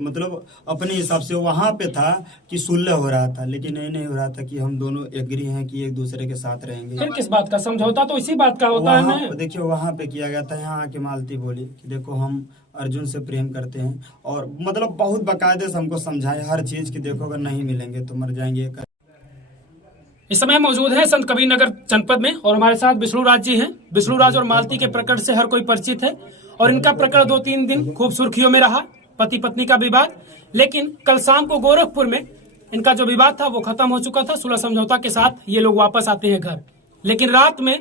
मतलब अपने हिसाब से वहां पे था कि सुलह हो रहा था, लेकिन ये नहीं हो रहा था कि हम दोनों एग्री हैं कि एक दूसरे के साथ रहेंगे। फिर किस बात का समझौता? तो इसी बात का होता है वहाँ ना। देखिए वहां पे किया गया था। यहाँ आके मालती बोली कि देखो हम अर्जुन से प्रेम करते हैं, और मतलब बहुत बाकायदे से हमको समझाए हर चीज की, देखो अगर नहीं मिलेंगे तो मर जाएंगे। इस समय मौजूद है संत कबीर नगर जनपद में, और हमारे साथ विष्णु राज जी हैं। विष्णु राज और मालती के प्रकरण से हर कोई परिचित है, और इनका प्रकरण 2-3 दिन खूब सुर्खियों में रहा, पति पत्नी का विवाद। लेकिन कल शाम को गोरखपुर में इनका जो विवाद था वो खत्म हो चुका था। सुलह समझौता के साथ ये लोग वापस आते हैं घर। लेकिन रात में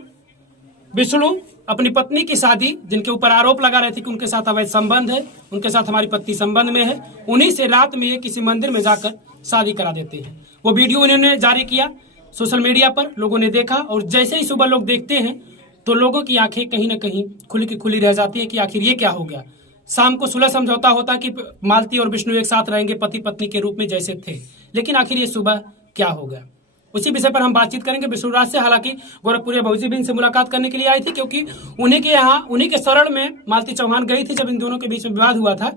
विष्णु अपनी पत्नी की शादी, जिनके ऊपर आरोप लगा रहे थे कि उनके साथ अवैध संबंध है, उनके साथ हमारी पत्नी संबंध में है, उन्हीं से रात में ये किसी मंदिर में जाकर शादी करा देते हैं। वो वीडियो इन्होंने जारी किया सोशल मीडिया पर, लोगों ने देखा, और जैसे ही सुबह लोग देखते हैं तो लोगों की आंखें कहीं ना कहीं खुली की खुली रह जाती है कि आखिर ये क्या हो गया। शाम को सुलह समझौता होता कि मालती और विष्णु एक साथ रहेंगे पति पत्नी के रूप में जैसे थे, लेकिन आखिर ये सुबह क्या हो गया, उसी विषय पर हम बातचीत करेंगे विष्णु राज से। हालांकि गोरखपुर भौजी भी इनसे मुलाकात करने के लिए आई थी, क्योंकि उन्हीं के यहाँ उन्हीं के शरण में मालती चौहान गई थी जब इन दोनों के बीच में विवाद हुआ था।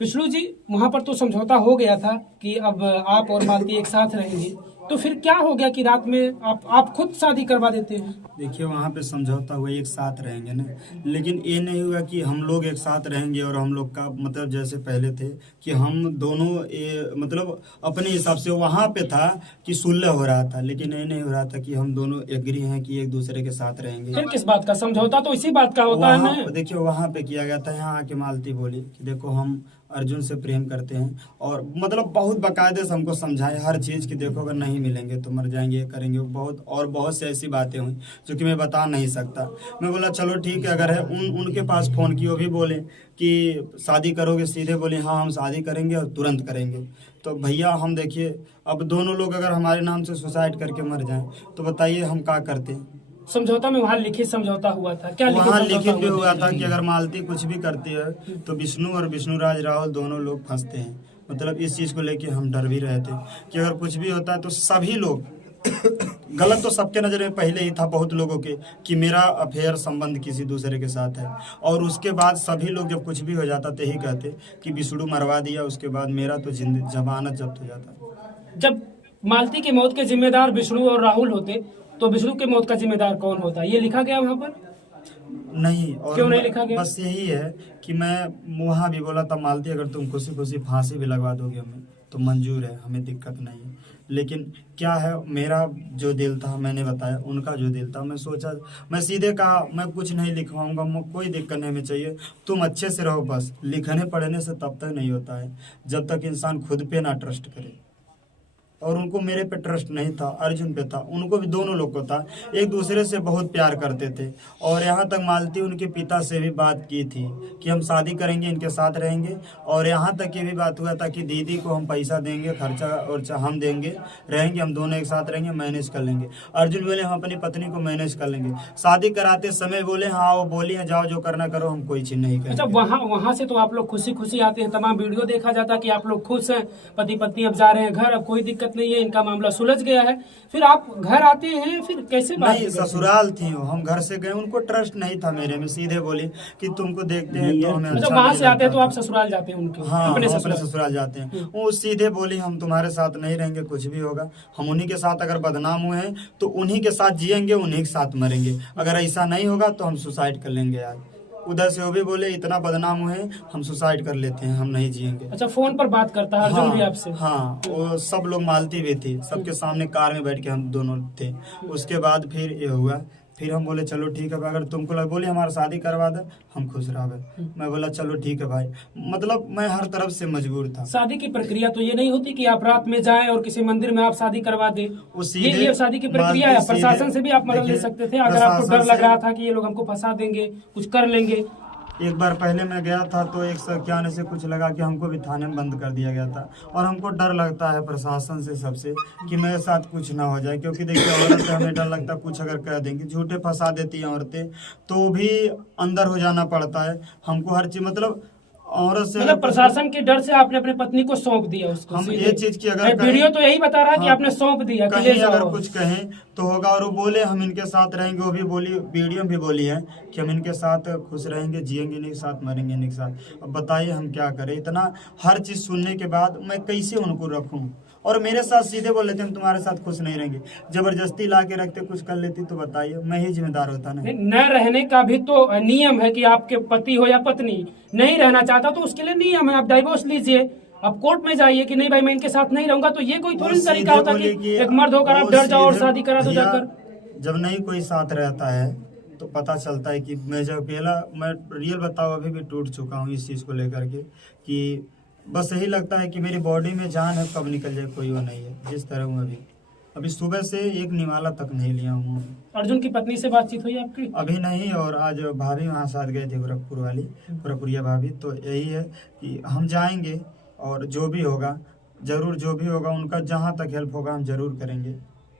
विष्णु जी, वहां पर तो समझौता हो गया था कि अब आप और मालती एक साथ रहेंगे, तो फिर क्या हो गया कि रात में आप खुद शादी करवा देते हैं? देखिए वहाँ पे समझौता हुआ एक साथ रहेंगे ना, लेकिन ये नहीं हुआ कि हम लोग एक साथ रहेंगे और हम लोग का मतलब जैसे पहले थे कि हम दोनों मतलब अपने हिसाब से वहाँ पे था कि सुलह हो रहा था, लेकिन ये नहीं हो रहा था कि हम दोनों एग्री हैं कि एक दूसरे के साथ रहेंगे। फिर किस बात का समझौता? तो इसी बात का होता है ना। देखिए वहाँ पे किया गया था। यहाँ आके मालती बोली कि देखो हम अर्जुन से प्रेम करते हैं, और मतलब बहुत बाकायदे से हमको समझाए हर चीज की, देखो अगर नहीं मिलेंगे तो मर जाएंगे, करेंगे बहुत, और बहुत से ऐसी बातें हुई जो कि मैं बता नहीं सकता। मैं बोला चलो ठीक है, अगर है उनके पास फोन की, वो भी बोले कि शादी करोगे, सीधे बोले हाँ हम शादी करेंगे और तुरंत करेंगे। तो भैया हम देखिए अब दोनों लोग अगर हमारे नाम से सुसाइड करके मर जाएं तो बताइए हम क्या करते हैं। समझौता में वहाँ लिखित समझौता हुआ था क्या? वहाँ लिखित भी हुआ था कि अगर मालती कुछ भी करती है तो विष्णु और विष्णुराज राहुल दोनों लोग फंसते हैं। मतलब इस चीज को लेके हम डर भी रहे थे कि अगर कुछ भी होता है तो सभी लोग गलत तो सबके नजर में पहले ही था बहुत लोगों के कि मेरा अफेयर संबंध किसी दूसरे के साथ है, और उसके बाद सभी लोग जब कुछ भी हो जाता तो यही कहते कि विष्णु मरवा दिया, उसके बाद मेरा तो जमानत जब्त हो जाता। जब मालती की मौत के जिम्मेदार विष्णु और राहुल होते तो विष्णु की मौत का जिम्मेदार कौन होता? ये लिखा गया वहाँ पर? नहीं। और क्यों नहीं लिखा गया? बस यही है कि मैं वहाँ भी बोला था मालती अगर तुम खुशी खुशी फांसी भी लगवा दोगे हमें तो मंजूर है, हमें दिक्कत नहीं है। लेकिन क्या है, मेरा जो दिल था मैंने बताया, उनका जो दिल था मैं सोचा, मैं सीधे कहा मैं कुछ नहीं लिखवाऊंगा, मुझे कोई दिक्कत नहीं हमें चाहिए, तुम अच्छे से रहो बस। लिखने पढ़ने से तब तक नहीं होता है जब तक इंसान खुद पे ना ट्रस्ट करे, और उनको मेरे पे ट्रस्ट नहीं था, अर्जुन पे था, उनको भी, दोनों लोग को था। एक दूसरे से बहुत प्यार करते थे, और यहाँ तक मालती उनके पिता से भी बात की थी कि हम शादी करेंगे, इनके साथ रहेंगे, और यहाँ तक ये भी बात हुआ था कि दीदी को हम पैसा देंगे, खर्चा और हम देंगे, रहेंगे हम दोनों एक साथ रहेंगे, मैनेज कर लेंगे। अर्जुन बोले हम अपनी पत्नी को मैनेज कर लेंगे। शादी कराते समय बोले हाँ, वो बोली है जाओ जो करना करो, हम कोई चीज नहीं करेंगे। अच्छा, वहाँ से तो आप लोग खुशी खुशी आते हैं, तमाम वीडियो देखा जाता कि आप लोग खुश हैं, पति पत्नी अब जा रहे हैं घर, अब कोई दिक्कत नहीं है, इनका मामला सुलझ गया है। फिर आप घर आते हैं, फिर कैसे बात? नहीं, ससुराल थी वो, हम घर से गए, उनको ट्रस्ट नहीं था मेरे में, सीधे बोली कि तुमको देखते हैं तो हमें अच्छा वहाँ से आते हैं तो आप ससुराल जाते हैं उनके? हाँ, अपने ससुराल जाते हैं। वो सीधे बोली हम तुम्हारे साथ नहीं रहेंगे, कुछ भी होगा हम उन्हीं के साथ, अगर बदनाम हुए हैं तो उन्हीं के साथ जिएंगे, उन्हीं के साथ मरेंगे, अगर ऐसा नहीं होगा तो हम सुसाइड कर लेंगे। यार उधर से वो भी बोले इतना बदनाम हुए हम सुसाइड कर लेते हैं, हम नहीं जिएंगे। अच्छा, फोन पर बात करता है अर्जुन भी आपसे? हाँ, वो सब लोग, मालती भी थी, सबके सामने कार में बैठ के हम दोनों थे। उसके बाद फिर ये हुआ, फिर हम बोले चलो ठीक है भाई, अगर तुमको बोले हमारा शादी करवा दे हम खुश रहे। मैं बोला चलो ठीक है भाई, मतलब मैं हर तरफ से मजबूर था। शादी की प्रक्रिया तो ये नहीं होती कि आप रात में जाएं और किसी मंदिर में आप शादी करवा दें, ये शादी की प्रक्रिया है। प्रशासन से भी आप मदद ले सकते थे अगर आपको डर लग रहा था कि ये लोग हमको फंसा देंगे, कुछ कर लेंगे। एक बार पहले मैं गया था तो एक सख्याने से कुछ लगा कि हमको भी थाने में बंद कर दिया गया था, और हमको डर लगता है प्रशासन से सबसे कि मेरे साथ कुछ ना हो जाए, क्योंकि देखिए औरत से हमें डर लगता है कुछ अगर कह देंगे, झूठे फंसा देती हैं औरतें, तो भी अंदर हो जाना पड़ता है हमको हर चीज, मतलब औरत से मतलब प्रशासन के डर से आपने अपने पत्नी को सौंप दिया उसको हम सीधे। ये चीज की अगर वीडियो तो यही बता रहा है कि हाँ, आपने सौंप दिया कि ले कहीं अगर जाओ। कुछ कहें तो होगा, और वो बोले हम इनके साथ रहेंगे, वो भी बोली, वीडियो में भी बोली है कि हम इनके साथ खुश रहेंगे, जिएंगे इनके साथ, मरेंगे इनके साथ। अब बताइए हम क्या करें, इतना हर चीज सुनने के बाद मैं कैसे उनको रखूं? और मेरे साथ सीधे बोल लेते हम तुम्हारे साथ खुश नहीं रहेंगे, जबरदस्ती ला के रखते, कुछ कर लेती तो बताइए, मैं ही जिम्मेदार होता ना। न रहने का भी तो नियम है कि आपके पति हो या पत्नी नहीं रहना चाहता तो उसके लिए नियम है, आप डाइवोर्स लीजिए, आप कोर्ट में जाइए कि नहीं भाई मैं इनके साथ नहीं रहूंगा। तो ये कोई थोड़ी तरीका होता कि एक मर्द होकर आप डर जाओ और शादी करा दो जाकर। जब नहीं कोई साथ रहता है तो पता चलता है कि मैं जब अकेला, मैं रियल बताओ अभी भी टूट चुका हूँ इस चीज को लेकर के, कि बस यही लगता है कि मेरी बॉडी में जान है, कब निकल जाए कोई वो नहीं है। जिस तरह हूँ अभी सुबह से एक निवाला तक नहीं लिया हूँ। अर्जुन की पत्नी से बातचीत हुई आपकी? अभी नहीं, और आज भाभी वहाँ साथ गए थे, गोरखपुर वाली गोरखपुरिया भाभी। तो यही है कि हम जाएंगे और जो भी होगा जरूर, जो भी होगा उनका जहाँ तक हेल्प होगा हम जरूर करेंगे,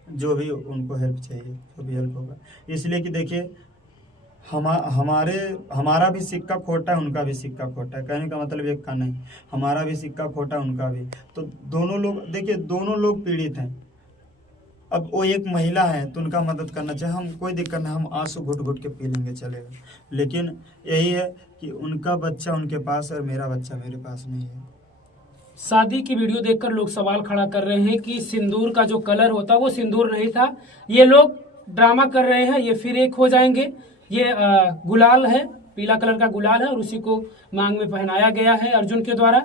जो भी उनको हेल्प चाहिए जो भी हेल्प होगा। इसलिए कि देखिए हमारा भी सिक्का खोटा है, उनका भी सिक्का खोटा है, कहने का मतलब एक का नहीं, हमारा भी सिक्का खोटा है, उनका भी। तो दोनों लोग देखिए, दोनों लोग पीड़ित हैं। अब वो एक महिला है तो उनका मदद करना चाहिए, हम कोई दिक्कत नहीं, हम आंसू घुट घुट के पी लेंगे, चलेगा। लेकिन यही है कि उनका बच्चा उनके पास है और मेरा बच्चा मेरे पास नहीं है। शादी की वीडियो देखकर लोग सवाल खड़ा कर रहे हैं कि सिंदूर का जो कलर होता वो सिंदूर नहीं था, ये लोग ड्रामा कर रहे हैं, ये फिर एक हो जाएंगे। ये गुलाल है, पीला कलर का गुलाल है और उसी को मांग में पहनाया गया है अर्जुन के द्वारा।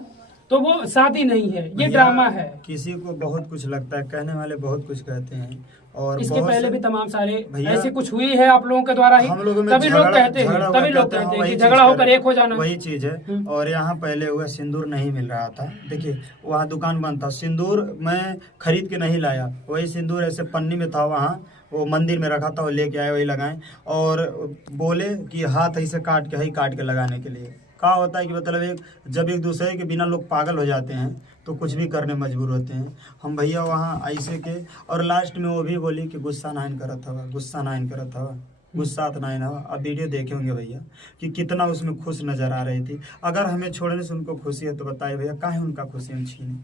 तो वो शादी नहीं है, ये ड्रामा है। किसी को बहुत कुछ लगता है, कहने वाले बहुत कुछ कहते हैं, और इसके बहुत पहले भी तमाम सारे भैया ऐसी कुछ हुई है आप लोगों के द्वारा ही, हम लोगों में तभी लोग कहते हैं, झगड़ा तभी लोग कहते हैं, कहते हैं वही कि चीज झगड़ा कर होकर रहे- एक हो जाना। वही चीज है। और यहाँ पहले हुआ सिंदूर नहीं मिल रहा था, देखिए वहाँ दुकान बंद था, सिंदूर मैं खरीद के नहीं लाया, वही सिंदूर ऐसे पन्नी में था, वहाँ वो मंदिर में रखा था, वो लेके आए, वही लगाए, और बोले कि हाथ ऐसे काट के लगाने के लिए। क्या होता है कि मतलब जब एक दूसरे के बिना लोग पागल हो जाते हैं तो कुछ भी करने मजबूर होते हैं। हम भैया वहाँ ऐसे के, और लास्ट में वो भी बोली कि गुस्सा नाइन करत हवा, गुस्सा नाइन करत हवा, गुस्सा नाइन हवा। अब वीडियो देखे होंगे भैया कि कितना उसमें खुश नजर आ रही थी। अगर हमें छोड़ने से उनको खुशी है तो बताइए भैया, काहे उनका खुशी हम छीने?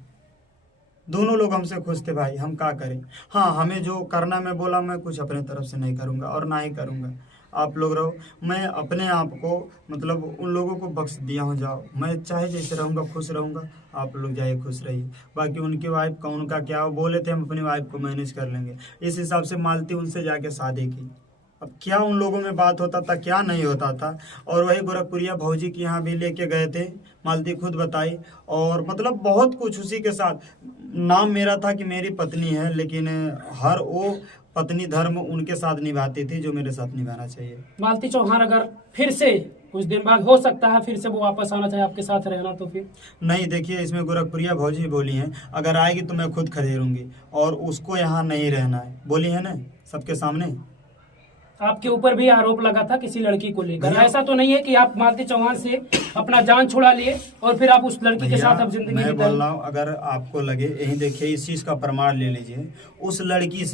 दोनों लोग हमसे खुश थे भाई, हम क्या करें? हाँ, हमें जो करना मैं बोला, मैं कुछ अपने तरफ से नहीं करूँगा और ना ही करूँगा। आप लोग रहो, मैं अपने आप को मतलब उन लोगों को बख्श दिया हूँ, जाओ, मैं चाहे जैसे रहूँगा खुश रहूँगा, आप लोग जाइए खुश रहिए। बाकी उनकी वाइफ का उनका क्या, वो बोले थे हम अपनी वाइफ को मैनेज कर लेंगे, इस हिसाब से मालती उनसे जाके शादी की। अब क्या उन लोगों में बात होता था, क्या नहीं होता था। और वही गोरखपुरिया भौजी के यहाँ भी लेके गए थे, मालती खुद बताई, और मतलब बहुत कुछ उसी के साथ। नाम मेरा था कि मेरी पत्नी है, लेकिन हर वो पत्नी धर्म उनके साथ निभाती थी जो मेरे साथ निभाना चाहिए। मालती चौहान अगर फिर से कुछ दिन बाद हो सकता है फिर से वो वापस आना चाहे आपके साथ रहना, तो फिर नहीं, देखिए इसमें गोरखपुरिया भौजी बोली हैं अगर आएगी तो मैं खुद खदेड़ूंगी, और उसको यहाँ नहीं रहना है, बोली है ना सबके सामने। आपके ऊपर भी आरोप लगा था किसी लड़की को लेकर, ऐसा तो नहीं है कि आप मालती चौहान से अपना जान छुड़ा लिए और फिर आप उस लड़की के साथ अब जिंदगी मैं बिताएं? बोल रहा हूँ, अगर आपको लगे, यही देखिए इस चीज का प्रमाण ले लीजिए, उस लड़की से